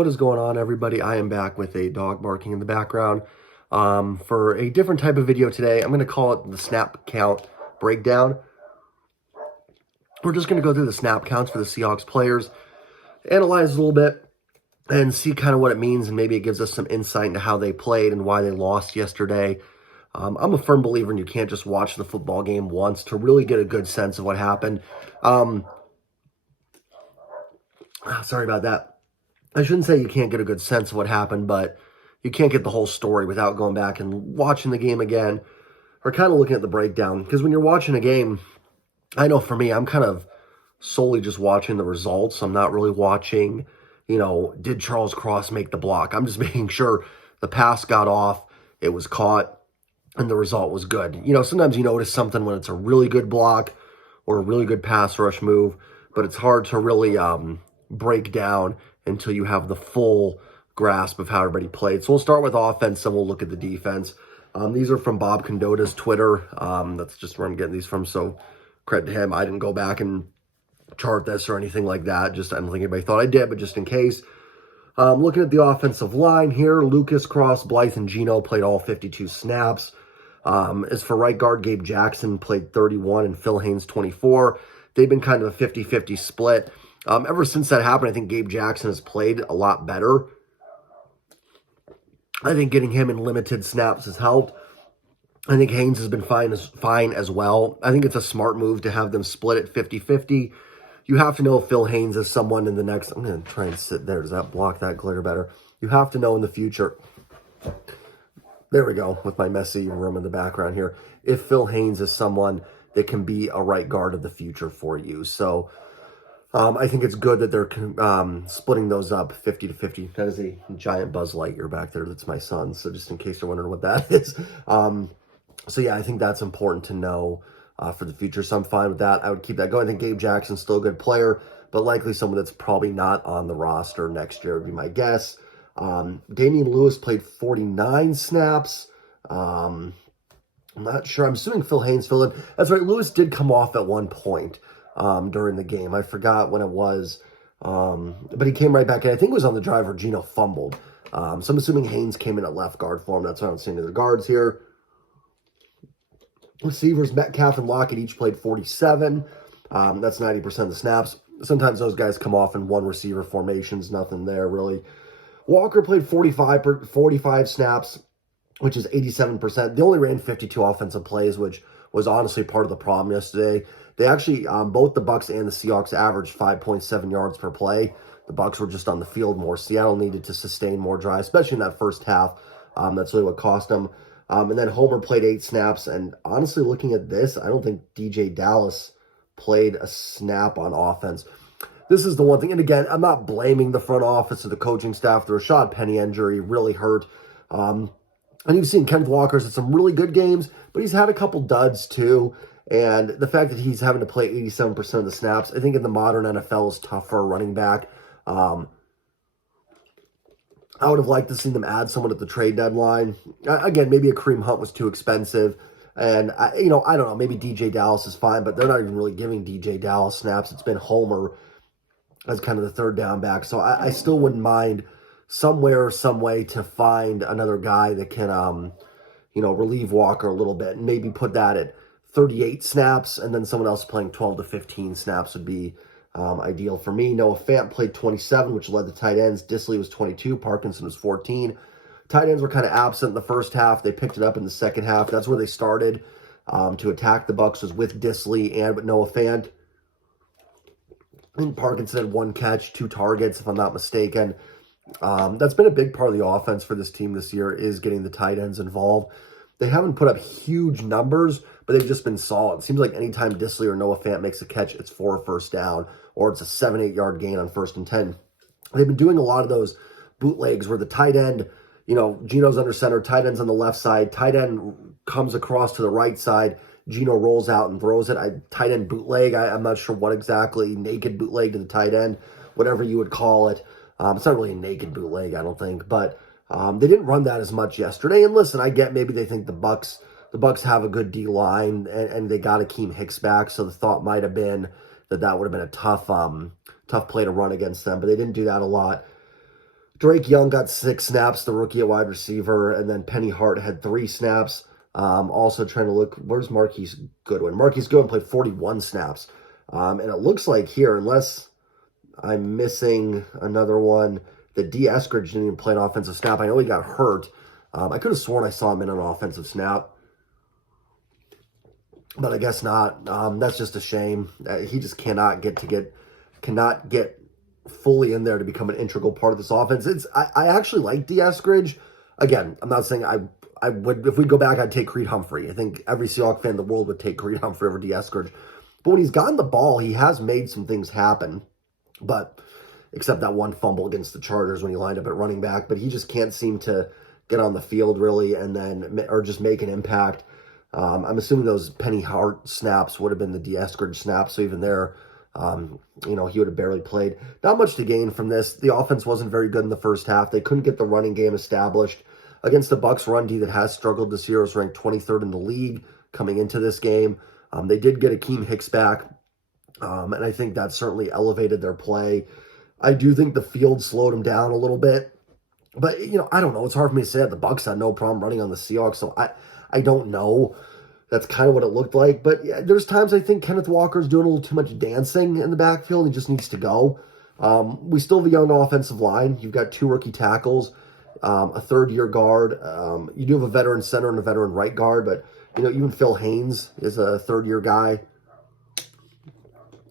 What is going on, everybody? I am back with a dog barking in the background for a different type of video today. I'm going to call it the snap count breakdown. We're just going to go through the snap counts for the Seahawks players, analyze a little bit, and see kind of what it means, and maybe it gives us some insight into how they played and why they lost yesterday. I'm a firm believer in you can't just watch the football game once to really get a good sense of what happened. Sorry about that. I shouldn't say you can't get a good sense of what happened, but you can't get the whole story without going back and watching the game again or kind of looking at the breakdown. Because when you're watching a game, I know for me, I'm kind of solely just watching the results. I'm not really watching, did Charles Cross make the block? I'm just making sure the pass got off, it was caught, and the result was good. Sometimes you notice something when it's a really good block or a really good pass rush move, but it's hard to really break down until you have the full grasp of how everybody played. So we'll start with offense, and we'll look at the defense. These are from Bob Condotta's Twitter. That's just where I'm getting these from, so credit to him. I didn't go back and chart this or anything like that. I don't think anybody thought I did, but just in case. Looking at the offensive line here, Lucas, Cross, Blythe, and Geno played all 52 snaps. As for right guard, Gabe Jackson played 31 and Phil Haynes 24. They've been kind of a 50-50 split. Ever since that happened, I think Gabe Jackson has played a lot better. I think getting him in limited snaps has helped. I think Haynes has been fine as well. I think it's a smart move to have them split at 50-50. You have to know if Phil Haynes is someone in the next... I'm going to try and sit there. Does that block that glitter better? You have to know in the future... There we go, with my messy room in the background here. If Phil Haynes is someone that can be a right guard of the future for you. So... I think it's good that they're splitting those up 50-50. That is a giant Buzz Lightyear back there. That's my son. So just in case you're wondering what that is. So yeah, I think that's important to know for the future. So I'm fine with that. I would keep that going. I think Gabe Jackson's still a good player, but likely someone that's probably not on the roster next year would be my guess. Damian Lewis played 49 snaps. I'm not sure. I'm assuming Phil Haynes filled in. That's right. Lewis did come off at one point during the game. I forgot when it was, but he came right back in. I think it was on the drive where Geno fumbled. So I'm assuming Haynes came in at left guard for him. That's what I'm seeing to the guards here. Receivers, Metcalf and Lockett each played 47. That's 90% of the snaps. Sometimes those guys come off in one receiver formations. Nothing there, really. Walker played 45 snaps, which is 87%. They only ran 52 offensive plays, which was honestly part of the problem yesterday. They actually, both the Bucs and the Seahawks averaged 5.7 yards per play. The Bucs were just on the field more. Seattle needed to sustain more drives, especially in that first half. That's really what cost them. And then Homer played 8 snaps. And honestly, looking at this, I don't think DJ Dallas played a snap on offense. This is the one thing. And again, I'm not blaming the front office or the coaching staff. The Rashad Penny injury really hurt. And you've seen Kenneth Walker's had some really good games, but he's had a couple duds too. And the fact that he's having to play 87% of the snaps, I think in the modern NFL is tough for a running back. I would have liked to see them add someone at the trade deadline. Again, maybe a Kareem Hunt was too expensive. And, I don't know, maybe DJ Dallas is fine, but they're not even really giving DJ Dallas snaps. It's been Homer as kind of the third down back. So I still wouldn't mind somewhere, some way to find another guy that can, relieve Walker a little bit and maybe put that at 38 snaps, and then someone else playing 12 to 15 snaps would be ideal for me. Noah Fant played 27, which led the tight ends. Disley was 22. Parkinson was 14. Tight ends were kind of absent in the first half. They picked it up in the second half. That's where they started to attack the Bucs, was with Disley and with Noah Fant. And Parkinson had 1 catch, 2 targets, if I'm not mistaken. That's been a big part of the offense for this team this year, is getting the tight ends involved. They haven't put up huge numbers, but they've just been solid. It seems like anytime Disley or Noah Fant makes a catch, it's for a first down, or it's a 7-8 yard gain on 1st and 10. They've been doing a lot of those bootlegs where the tight end, Geno's under center, tight end's on the left side, tight end comes across to the right side, Geno rolls out and throws it. Tight end bootleg, I'm not sure what exactly, naked bootleg to the tight end, whatever you would call it. It's not really a naked bootleg, I don't think, but they didn't run that as much yesterday. And listen, I get maybe they think the Bucs have a good D-line and they got Akeem Hicks back, so the thought might have been that would have been a tough play to run against them, but they didn't do that a lot. Drake Young got 6 snaps, the rookie at wide receiver, and then Penny Hart had 3 snaps. Also trying to look, where's Marquise Goodwin? Marquise Goodwin played 41 snaps. And it looks like here, unless I'm missing another one, that D. Eskridge didn't even play an offensive snap. I know he got hurt. I could have sworn I saw him in an offensive snap, but I guess not. That's just a shame. He just cannot get fully in there to become an integral part of this offense. I actually like D. Eskridge. Again, I'm not saying I would, if we go back, I'd take Creed Humphrey. I think every Seahawks fan in the world would take Creed Humphrey over D. Eskridge. But when he's gotten the ball, he has made some things happen. But except that one fumble against the Chargers when he lined up at running back. But he just can't seem to get on the field really or just make an impact. I'm assuming those Penny Hart snaps would have been the D. Eskridge snaps. So even there, he would have barely played. Not much to gain from this. The offense wasn't very good in the first half. They couldn't get the running game established. Against the Bucs run D that has struggled this year, was ranked 23rd in the league coming into this game. They did get Akeem Hicks back, and I think that certainly elevated their play. I do think the field slowed them down a little bit. But, I don't know. It's hard for me to say that. The Bucs had no problem running on the Seahawks, so I don't know. That's kind of what it looked like. But yeah, there's times I think Kenneth Walker's doing a little too much dancing in the backfield. He just needs to go. We still have a young offensive line. You've got 2 rookie tackles, a third-year guard. You do have a veteran center and a veteran right guard, but, even Phil Haynes is a third-year guy.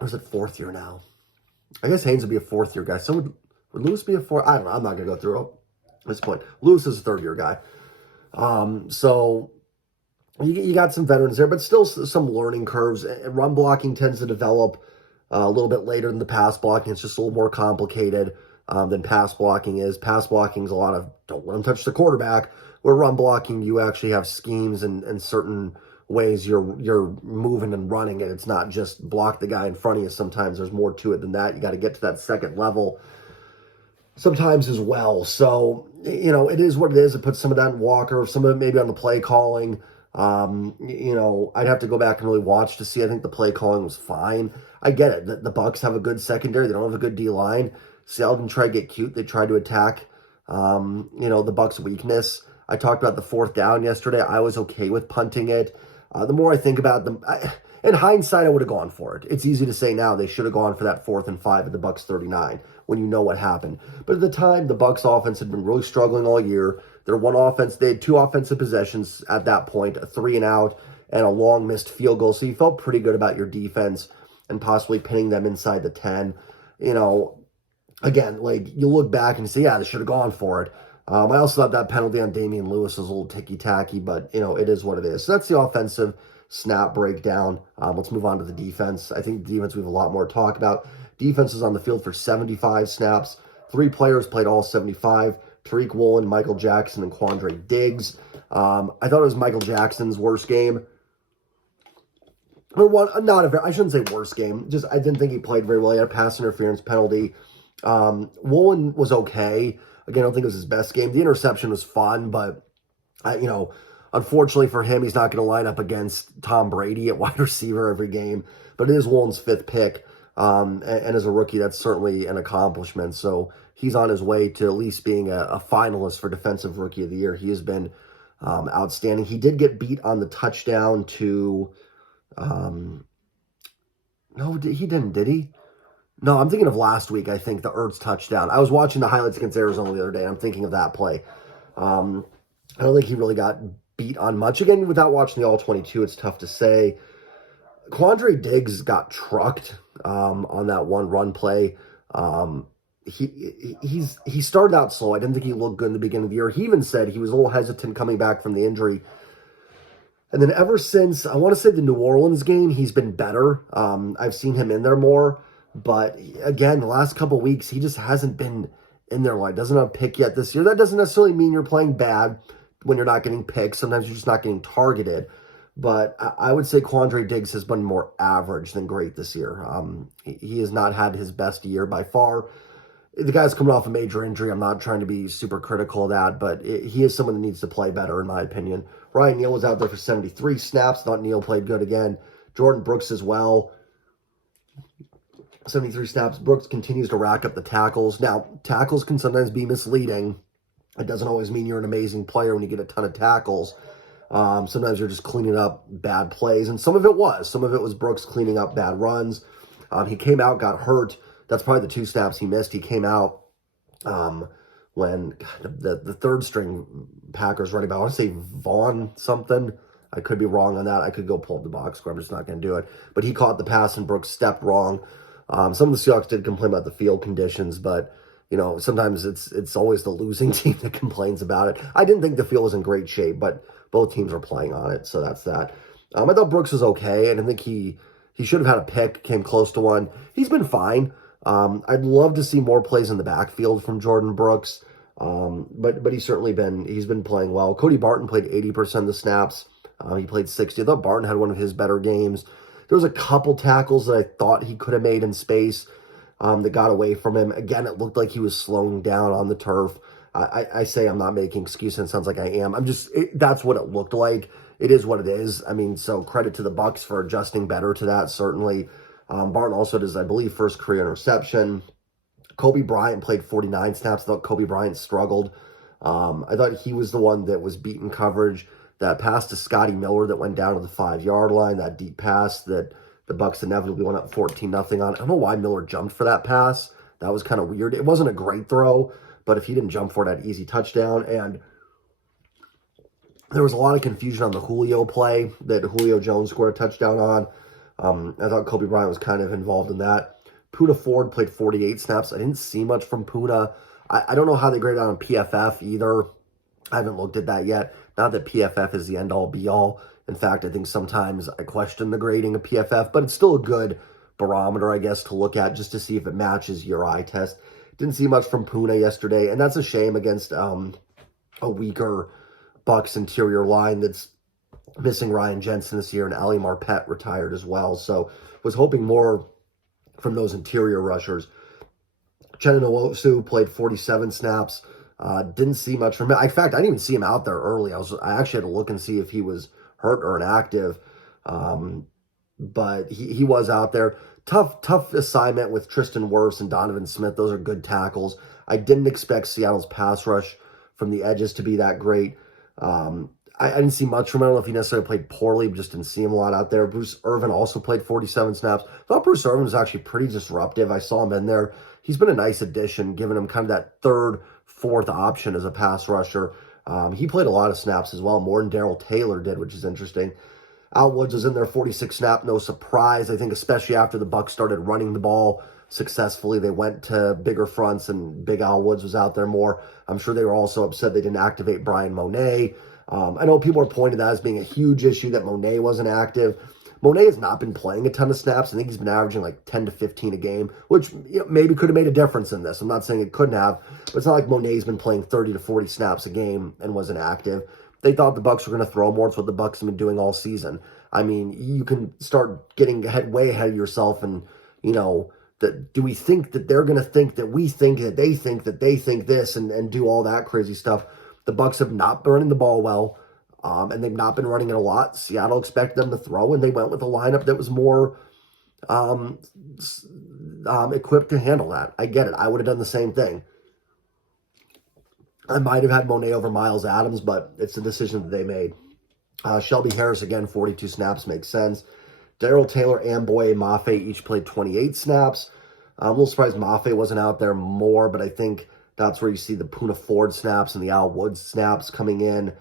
Or is it 4th year now? I guess Haynes would be a 4th-year guy. So would Lewis be a 4th? I don't know. I'm not going to go through it at this point. Lewis is a 3rd-year guy. So you got some veterans there, but still some learning curves. Run blocking tends to develop a little bit later than the pass blocking. It's just a little more complicated than pass blocking is. Pass blocking is a lot of don't let them touch the quarterback. Where run blocking, you actually have schemes and certain ways you're moving and running it. It's not just block the guy in front of you. Sometimes there's more to it than that. You got to get to that second level sometimes as well. So, it is what it is. It puts some of that in Walker, some of it maybe on the play calling. I'd have to go back and really watch to see. I think the play calling was fine. I get it. The Bucs have a good secondary. They don't have a good D-line. Seattle didn't try to get cute. They tried to attack, the Bucs' weakness. I talked about the 4th down yesterday. I was okay with punting it. The more I think about them, in hindsight, I would have gone for it. It's easy to say now they should have gone for that 4th and 5 at the Bucs 39 when you know what happened. But at the time, the Bucs offense had been really struggling all year. They had 2 offensive possessions at that point, a 3-and-out and a long missed field goal. So you felt pretty good about your defense and possibly pinning them inside the 10. Again, you look back and say, yeah, they should have gone for it. I also thought that penalty on Damian Lewis was a little ticky-tacky, but, it is what it is. So that's the offensive snap breakdown. Let's move on to the defense. I think the defense we have a lot more to talk about. Defense is on the field for 75 snaps. 3 players played all 75. Tariq Woolen, Michael Jackson, and Quandre Diggs. I thought it was Michael Jackson's worst game. I shouldn't say worst game. Just I didn't think he played very well. He had a pass interference penalty. Woolen was okay. Again, I don't think it was his best game. The interception was fun, but unfortunately for him, he's not going to line up against Tom Brady at wide receiver every game. But it is Woolen's 5th pick. And as a rookie, that's certainly an accomplishment. So he's on his way to at least being a finalist for Defensive Rookie of the Year. He has been outstanding. He did get beat on the touchdown to... no, he didn't, did he? No, I'm thinking of last week, I think, the Ertz touchdown. I was watching the highlights against Arizona the other day, and I'm thinking of that play. I don't think he really got beat on much. Again, without watching the All-22, it's tough to say. Quandre Diggs got trucked on that one run play. He started out slow. I didn't think he looked good in the beginning of the year. He even said he was a little hesitant coming back from the injury. And then ever since, I want to say the New Orleans game, he's been better. I've seen him in there more. But again, the last couple of weeks, he just hasn't been in there. Doesn't have a pick yet this year. That doesn't necessarily mean you're playing bad when you're not getting picked. Sometimes you're just not getting targeted. But I would say Quandre Diggs has been more average than great this year. He has not had his best year by far. The guy's coming off a major injury. I'm not trying to be super critical of that, but he is someone that needs to play better, in my opinion. Ryan Neal was out there for 73 snaps. Thought Neal played good again. Jordan Brooks as well. 73 snaps. Brooks continues to rack up the tackles. Now, tackles can sometimes be misleading. It doesn't always mean you're an amazing player when you get a ton of tackles. Sometimes you're just cleaning up bad plays, and some of it was. Some of it was Brooks cleaning up bad runs. He came out, got hurt. That's probably the 2 snaps he missed. He came out when the third string Packers running back, I want to say Vaughn something. I could be wrong on that. I could go pull up the box score. I'm just not going to do it. But he caught the pass and Brooks stepped wrong. Some of the Seahawks did complain about the field conditions, but sometimes it's always the losing team that complains about it. I didn't think the field was in great shape, but both teams are playing on it, so that's that. I thought Brooks was okay, and I think he should have had a pick, came close to one. He's been fine. I'd love to see more plays in the backfield from Jordan Brooks, but he's been playing well. Cody Barton played 80% of the snaps. He played 60. I thought Barton had one of his better games. There was a couple tackles that I thought he could have made in space that got away from him. Again, it looked like he was slowing down on the turf. I say I'm not making excuses, and it sounds like I am. That's what it looked like. It is what it is. So credit to the Bucs for adjusting better to that, certainly. Barton also does, I believe, first career interception. Kobe Bryant played 49 snaps. I thought Kobe Bryant struggled. I thought he was the one that was beating coverage. That pass to Scotty Miller that went down to the 5-yard line, that deep pass that the Bucs inevitably went up 14-0 on. I don't know why Miller jumped for that pass. That was kind of weird. It wasn't a great throw, but if he didn't jump for it, that easy touchdown. And there was a lot of confusion on the Julio play that Julio Jones scored a touchdown on. I thought Kobe Bryant was kind of involved in that. Poona Ford played 48 snaps. I didn't see much from Poona. I don't know how they graded on PFF either. I haven't looked at that yet. Not that PFF is the end-all, be-all. In fact, I think sometimes I question the grading of PFF, but it's still a good barometer, I guess, to look at just to see if it matches your eye test. Didn't see much from Poona yesterday, and that's a shame against a weaker Bucs interior line that's missing Ryan Jensen this year, and Ali Marpet retired as well. So was hoping more from those interior rushers. Chenna Nwosu played 47 snaps. Didn't see much from him. In fact, I didn't even see him out there early. I actually had to look and see if he was hurt or inactive. But he was out there. Tough assignment with Tristan Wirfs and Donovan Smith. Those are good tackles. I didn't expect Seattle's pass rush from the edges to be that great. I didn't see much from him. I don't know if he necessarily played poorly, but just didn't see him a lot out there. Bruce Irvin also played 47 snaps. I thought Bruce Irvin was actually pretty disruptive. I saw him in there. He's been a nice addition, giving him kind of that third, fourth option as a pass rusher. He played a lot of snaps as well, more than Darrell Taylor did, which is interesting. Al Woods was in there, 46 snap, no surprise. I think especially after the Bucs started running the ball successfully, they went to bigger fronts and Big Al Woods was out there more. I'm sure they were also upset they didn't activate Brian Monet. I know people are pointing that as being a huge issue that Monet wasn't active. Monet has not been playing a ton of snaps. I think he's been averaging like 10 to 15 a game, which maybe could have made a difference in this. I'm not saying it couldn't have, but it's not like Monet's been playing 30 to 40 snaps a game and wasn't active. They thought the Bucs were going to throw more. It's what the Bucs have been doing all season. You can start getting way ahead of yourself and, do we think that they're going to think that we think that they think this and do all that crazy stuff. The Bucs have not been running the ball well, and they've not been running it a lot. Seattle expected them to throw, and they went with a lineup that was more equipped to handle that. I get it. I would have done the same thing. I might have had Monet over Miles Adams, but it's the decision that they made. Shelby Harris, again, 42 snaps, makes sense. Darrell Taylor and Boye Mafe each played 28 snaps. I'm a little surprised Mafe wasn't out there more, but I think that's where you see the Poona Ford snaps and the Al Woods snaps coming in.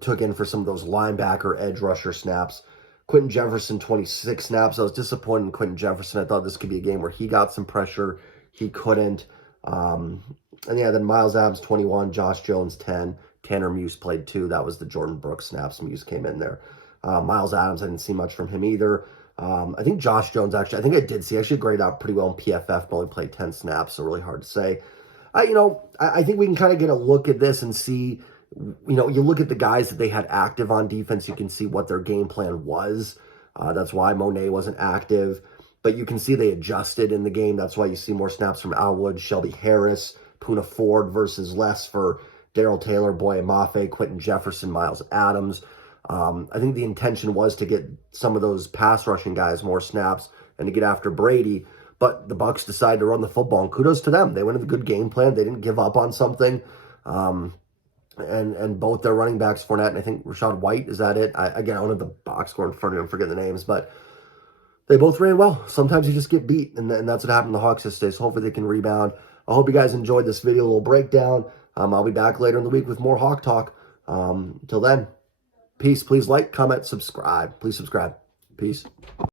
Took in for some of those linebacker edge rusher snaps. Quentin Jefferson, 26 snaps. I was disappointed in Quentin Jefferson. I thought this could be a game where he got some pressure. He couldn't. Then Miles Adams, 21. Josh Jones, 10. Tanner Muse played 2. That was the Jordan Brooks snaps. Muse came in there. Miles Adams, I didn't see much from him either. I think Josh Jones, I did see. Actually graded out pretty well in PFF, but only played 10 snaps, so really hard to say. I think we can kind of get a look at this and see, you look at the guys that they had active on defense, you can see what their game plan was. That's why Monet wasn't active. But you can see they adjusted in the game. That's why you see more snaps from Al Woods, Shelby Harris, Poona Ford versus less for Darrell Taylor, Boye Mafe, Quentin Jefferson, Miles Adams. I think the intention was to get some of those pass rushing guys more snaps. and to get after Brady. But the Bucs decided to run the football, and kudos to them. They went with a good game plan. They didn't give up on something. And both their running backs, Fournette and I think Rashad White, is that it? Again, I don't have the box score in front of me. I'm forgetting the names, but they both ran well. Sometimes you just get beat, and that's what happened to the Hawks this day. So hopefully they can rebound. I hope you guys enjoyed this video, a little breakdown. I'll be back later in the week with more Hawk Talk. Till then, peace. Please like, comment, subscribe. Please subscribe. Peace.